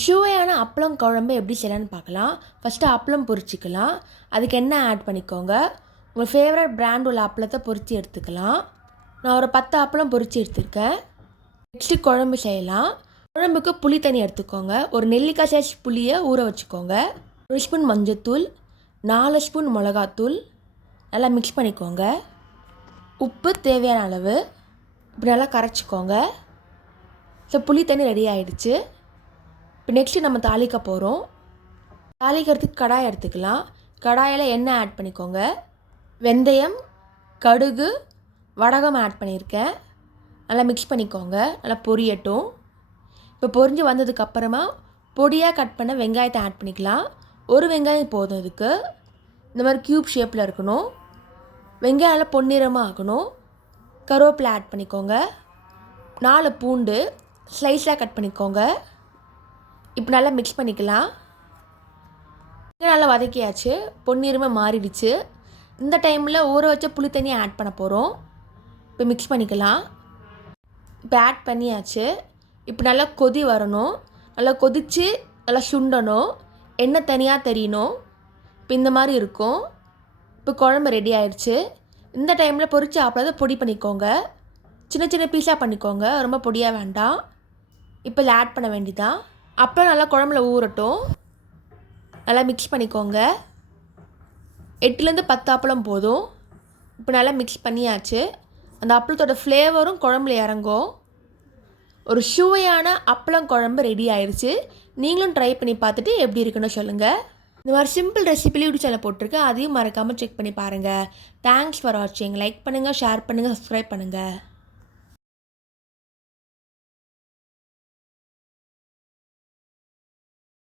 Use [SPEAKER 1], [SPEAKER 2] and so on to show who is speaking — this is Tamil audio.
[SPEAKER 1] சுவையான அப்பளம் குழம்பு எப்படி செய்யலான்னு பார்க்கலாம். ஃபஸ்ட்டு அப்பளம் பொரிச்சிக்கலாம். அதுக்கு என்ன ஆட் பண்ணிக்கோங்க? உங்கள் ஃபேவரட் பிராண்ட் உள்ள அப்பளத்தை பொரித்து எடுத்துக்கலாம். நான் ஒரு பத்து அப்பளம் பொரித்து எடுத்திருக்கேன். நெக்ஸ்ட்டு குழம்பு செய்யலாம். குழம்புக்கு புளி தண்ணி எடுத்துக்கோங்க. ஒரு நெல்லிக்காய் சைஸ் புளியை ஊற வச்சுக்கோங்க. ஒரு ஸ்பூன் மஞ்சத்தூள் நாலு ஸ்பூன் மிளகாத்தூள். நல்லா மிக்ஸ் பண்ணிக்கோங்க. உப்பு தேவையான அளவு. இப்படி நல்லா கரைச்சிக்கோங்க. ஸோ புளி தண்ணி ரெடி ஆகிடுச்சு இப்போ நெக்ஸ்ட்டு நம்ம தாளிக்க போகிறோம் தாளிக்கிறதுக்கு கடாய் எடுத்துக்கலாம். கடாயில் எண்ணெய் ஆட் பண்ணிக்கோங்க. வெந்தயம் கடுகு வடகம் ஆட் பண்ணியிருக்கேன். நல்லா மிக்ஸ் பண்ணிக்கோங்க. நல்லா பொரியட்டும். இப்போ பொரிஞ்சு வந்ததுக்கப்புறமா பொடியாக கட் பண்ண வெங்காயத்தை ஆட் பண்ணிக்கலாம். ஒரு வெங்காயம் போதும் இதுக்கு. இந்த மாதிரி க்யூப் ஷேப்பில் இருக்கணும். வெங்காயம் நல்லா பொன்னிறமாக ஆகணும். கருவேப்பிலை ஆட் பண்ணிக்கோங்க. நாலு பூண்டு ஸ்லைஸாக கட் பண்ணிக்கோங்க. இப்போ நல்லா மிக்ஸ் பண்ணிக்கலாம் நல்லா வதக்கியாச்சு. பொன்னிருமை மாறிடுச்சு. இந்த டைமில் ஊற வச்ச புளி தண்ணியை ஆட் பண்ண போகிறோம் இப்போ மிக்ஸ் பண்ணிக்கலாம். இப்போ ஆட் பண்ணியாச்சு. இப்போ நல்லா கொதி வரணும். நல்லா கொதித்து நல்லா சுண்டணும். எண்ணெய் தனியாக தெரியணும். இப்போ இந்த மாதிரி இருக்கும். இப்போ குழம்பு ரெடி ஆயிடுச்சு. இந்த டைமில் பொறிச்சு ஆப்பிளதை பொடி பண்ணிக்கோங்க. சின்ன சின்ன பீஸாக பண்ணிக்கோங்க. ரொம்ப பொடியாக வேண்டாம். இப்போ ஆட் பண்ண வேண்டிதான் அப்புறம் நல்லா குழம்புல ஊறட்டும். நல்லா மிக்ஸ் பண்ணிக்கோங்க. எட்டுலேருந்து பத்து அப்பளம் போதும். இப்போ நல்லா மிக்ஸ் பண்ணியாச்சு. அந்த அப்பளத்தோட ஃப்ளேவரும் குழம்புல இறங்கும். ஒரு சுவையான அப்பளம் குழம்பு ரெடி ஆயிடுச்சு நீங்களும் ட்ரை பண்ணி பார்த்துட்டு எப்படி இருக்குன்னு சொல்லுங்கள் இந்த மாதிரி சிம்பிள் ரெசிபிலையும் யூடியூப் சேனல் போட்டிருக்கேன் அதையும் மறக்காமல் செக் பண்ணி பாருங்கள் தேங்க்ஸ் ஃபார் வாட்சிங் லைக் பண்ணுங்கள் ஷேர் பண்ணுங்கள் சப்ஸ்கிரைப் பண்ணுங்கள்